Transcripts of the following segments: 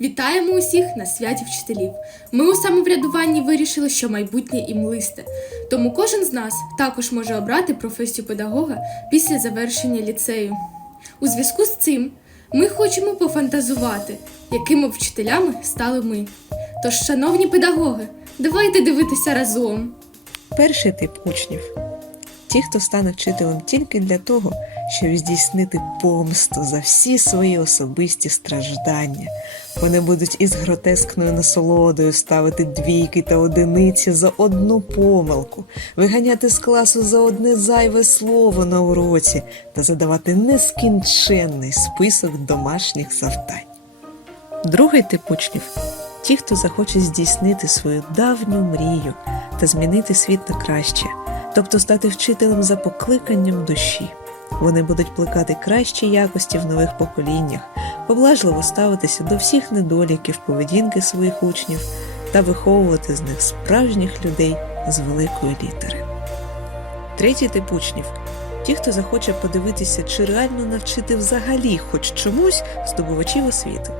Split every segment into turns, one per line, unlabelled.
Вітаємо усіх на святі вчителів. Ми у самоврядуванні вирішили, що майбутнє і млисте. Тому кожен з нас також може обрати професію педагога після завершення ліцею. У зв'язку з цим ми хочемо пофантазувати, якими вчителями стали ми. Тож, шановні педагоги, давайте дивитися разом.
Перший тип учнів ті, хто стане вчителем тільки для того, щоб здійснити помсту за всі свої особисті страждання. Вони будуть із гротескною насолодою ставити двійки та одиниці за одну помилку, виганяти з класу за одне зайве слово на уроці та задавати нескінченний список домашніх завдань. Другий тип учнів ті, хто захоче здійснити свою давню мрію та змінити світ на краще, тобто стати вчителем за покликанням душі. Вони будуть плекати кращі якості в нових поколіннях, поблажливо ставитися до всіх недоліків поведінки своїх учнів та виховувати з них справжніх людей з великої літери. Третій тип учнів ті, хто захоче подивитися, чи реально навчити взагалі хоч чомусь здобувачів освіти.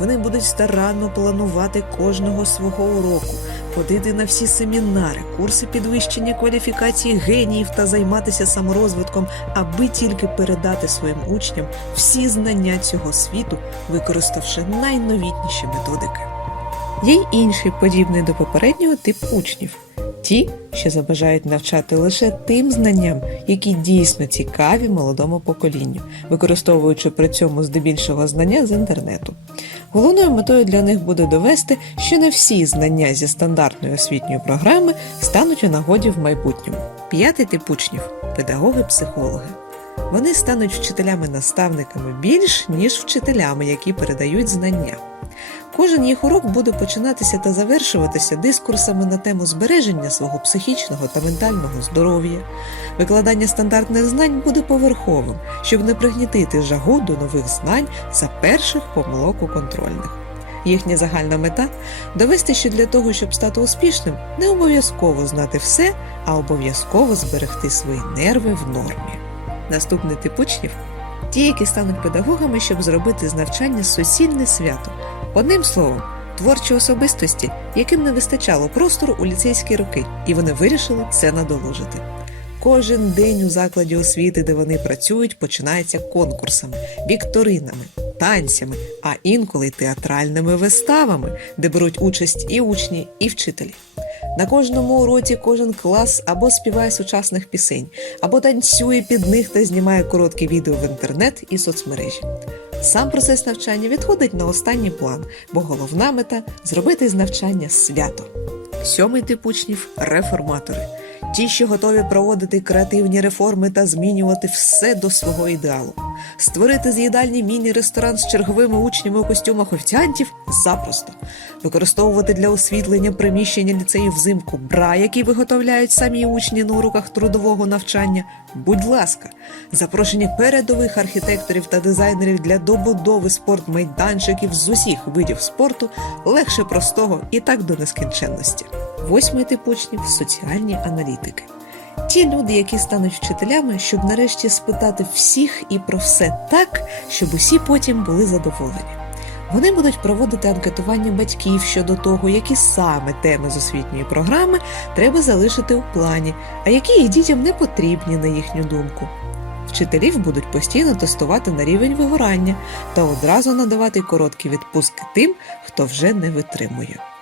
Вони будуть старанно планувати кожного свого уроку, ходити на всі семінари, курси підвищення кваліфікації геніїв та займатися саморозвитком, аби тільки передати своїм учням всі знання цього світу, використавши найновітніші методики. Є й інший подібний до попереднього тип учнів ті, що забажають навчати лише тим знанням, які дійсно цікаві молодому поколінню, використовуючи при цьому здебільшого знання з інтернету. Головною метою для них буде довести, що не всі знання зі стандартної освітньої програми стануть у нагоді в майбутньому. П'ятий тип учнів педагоги-психологи. Вони стануть вчителями-наставниками більш ніж вчителями, які передають знання. Кожен їх урок буде починатися та завершуватися дискурсами на тему збереження свого психічного та ментального здоров'я. Викладання стандартних знань буде поверховим, щоб не пригнітити жагу до нових знань за перших помилок у контрольних. Їхня загальна мета довести, що для того, щоб стати успішним, не обов'язково знати все, а обов'язково зберегти свої нерви в нормі. Наступний тип учнів ті, які стануть педагогами, щоб зробити з навчання суцільне свято. Одним словом, творчі особистості, яким не вистачало простору у ліцейські роки, і вони вирішили це надолужити. Кожен день у закладі освіти, де вони працюють, починається конкурсами, вікторинами, танцями, а інколи театральними виставами, де беруть участь і учні, і вчителі. На кожному уроці кожен клас або співає сучасних пісень, або танцює під них та знімає короткі відео в інтернет і соцмережі. Сам процес навчання відходить на останній план, бо головна мета зробити з навчання свято. Сьомий тип учнів реформатори. Ті, що готові проводити креативні реформи та змінювати все до свого ідеалу. Створити з їдальні міні-ресторан з черговими учнями у костюмах офіціантів запросто. Використовувати для освітлення приміщення ліцею взимку бра, які виготовляють самі учні на уроках трудового навчання. Будь ласка, запрошення передових архітекторів та дизайнерів для добудови спортмайданчиків з усіх видів спорту легше простого і так до нескінченності. Восьмий тип учнів соціальні аналітики. Ті люди, які стануть вчителями, щоб нарешті спитати всіх і про все так, щоб усі потім були задоволені. Вони будуть проводити анкетування батьків щодо того, які саме теми з освітньої програми треба залишити у плані, а які їх дітям не потрібні, на їхню думку. Вчителів будуть постійно тестувати на рівень вигорання та одразу надавати короткі відпустки тим, хто вже не витримує.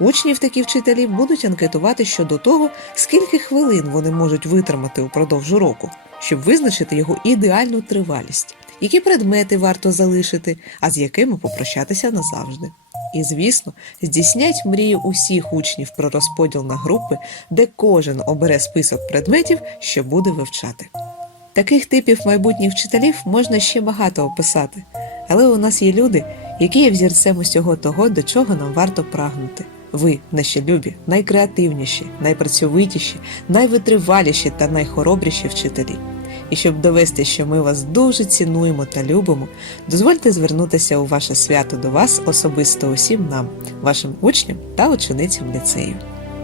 Учнів такі вчителі будуть анкетувати щодо того, скільки хвилин вони можуть витримати упродовж уроку, щоб визначити його ідеальну тривалість, які предмети варто залишити, а з якими попрощатися назавжди. І, звісно, здійснять мрію усіх учнів про розподіл на групи, де кожен обере список предметів, що буде вивчати. Таких типів майбутніх вчителів можна ще багато описати, але у нас є люди, які є взірцем усього того, до чого нам варто прагнути. Ви, наші любі, найкреативніші, найпрацьовитіші, найвитриваліші та найхоробріші вчителі. І щоб довести, що ми вас дуже цінуємо та любимо, дозвольте звернутися у ваше свято до вас особисто усім нам, вашим учням та ученицям ліцею.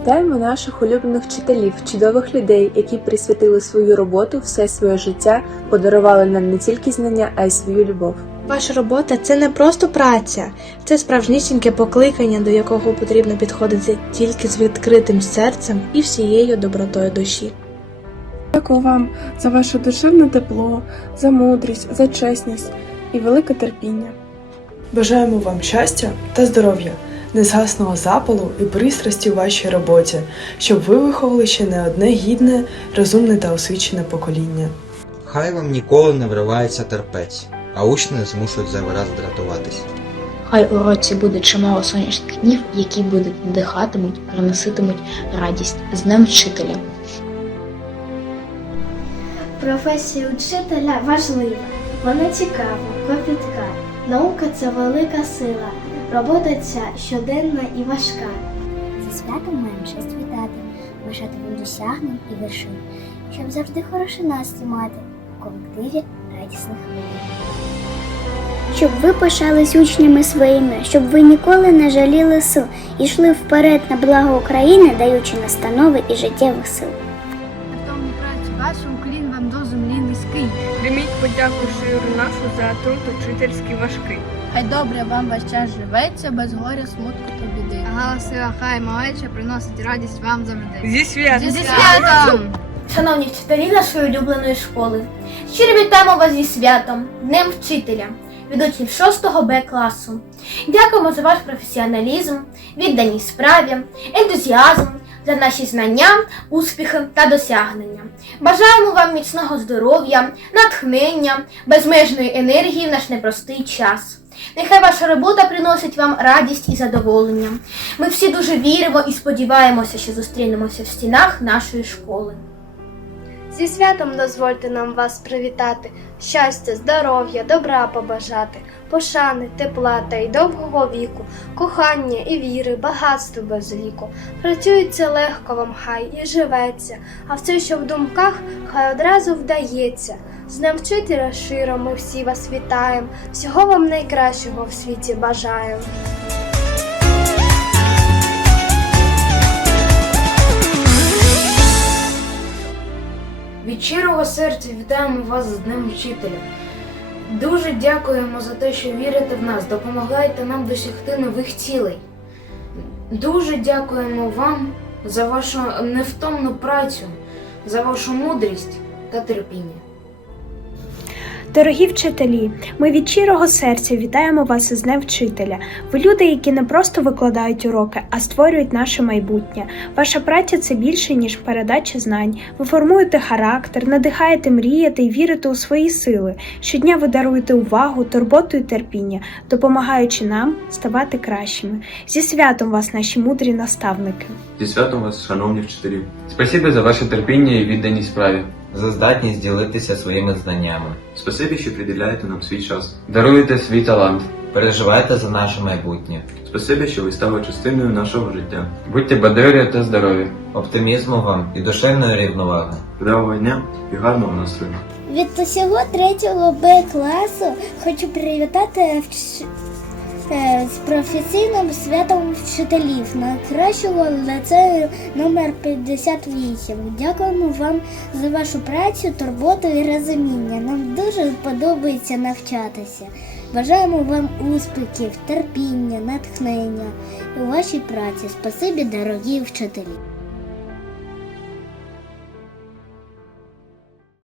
Вітаємо наших улюблених вчителів, чудових людей, які присвятили свою роботу, все своє життя, подарували нам не тільки знання, а й свою любов. Ваша робота це не просто праця, це справжнісіньке покликання, до якого потрібно підходити тільки з відкритим серцем і всією добротою душі.
Дякую вам за ваше душевне тепло, за мудрість, за чесність і велике терпіння.
Бажаємо вам щастя та здоров'я, незгасного запалу і пристрасті у вашій роботі, щоб ви виховали ще не одне гідне, розумне та освічене покоління.
Хай вам ніколи не вривається терпець, а учні змушують зайвий дратуватись.
Хай у році буде чимало сонячних днів, які будуть надихатимуть, приноситимуть радість з Днем вчителя.
Професія учителя важлива, вона цікава, кропітка. Наука це велика сила. Робота ця щоденна і важка.
Зі святом маємо честь вітати, бажати вам досягнень і вершин, щоб завжди хороший настрій мати в колективі радісних хвилин. Щоб ви пишались учнями своїми, щоб ви ніколи не жаліли сил і йшли вперед на благо України, даючи настанови і життєвих сил.
Тому працю вашу уклін вам до землі низький.
Прийміть подяку щиру нашу за труд учительський важкий.
Хай добре вам ваш час живеться, без горя, смутку та біди. Галасила хай малеча приносить радість вам завжди.
Зі святом!
Зі святом!
Шановні вчителі нашої улюбленої школи, щиро вітаємо вас зі святом, Днем вчителя, від учнів 6 Б класу. Дякуємо за ваш професіоналізм, відданість справі, ентузіазм, за наші знання, успіхи та досягнення. Бажаємо вам міцного здоров'я, натхнення, безмежної енергії в наш непростий час. Нехай ваша робота приносить вам радість і задоволення. Ми всі дуже віримо і сподіваємося, що зустрінемося в стінах нашої школи.
Зі святом дозвольте нам вас привітати, щастя, здоров'я, добра побажати, пошани, тепла та й довгого віку, кохання і віри, багатство без ліку. Працюється легко вам хай і живеться, а все, що в думках, хай одразу вдається. З Днем вчителя широ ми всі вас вітаємо, всього вам найкращого в світі бажаємо.
Від щирого серця вітаємо вас з Днем Вчителя. Дуже дякуємо за те, що вірите в нас, допомагаєте нам досягти нових цілей. Дуже дякуємо вам за вашу невтомну працю, за вашу мудрість та терпіння.
Дорогі вчителі, ми від щирого серця вітаємо вас із Днем вчителя. Ви люди, які не просто викладають уроки, а створюють наше майбутнє. Ваша праця це більше, ніж передача знань. Ви формуєте характер, надихаєте мріяти і вірити у свої сили. Щодня ви даруєте увагу, турботу і терпіння, допомагаючи нам ставати кращими. Зі святом вас, наші мудрі наставники.
Зі святом вас, шановні вчителі. Спасибі за ваше терпіння і відданість справі.
За здатність ділитися своїми знаннями.
Спасибі, що приділяєте нам свій час. Даруєте свій талант.
Переживайте за наше майбутнє.
Спасибі, що ви стали частиною нашого життя. Будьте бадьорі та здорові.
Оптимізму вам і душевної рівноваги.
Чудового дня і гарного настрою.
Від усього третього Б класу хочу привітати вч- з професійним святом вчителів найкращого ліцею номер 58. Дякуємо вам за вашу працю, турботу і розуміння. Нам дуже подобається навчатися. Бажаємо вам успіхів, терпіння, натхнення у вашій праці. Спасибі, дорогі вчителі.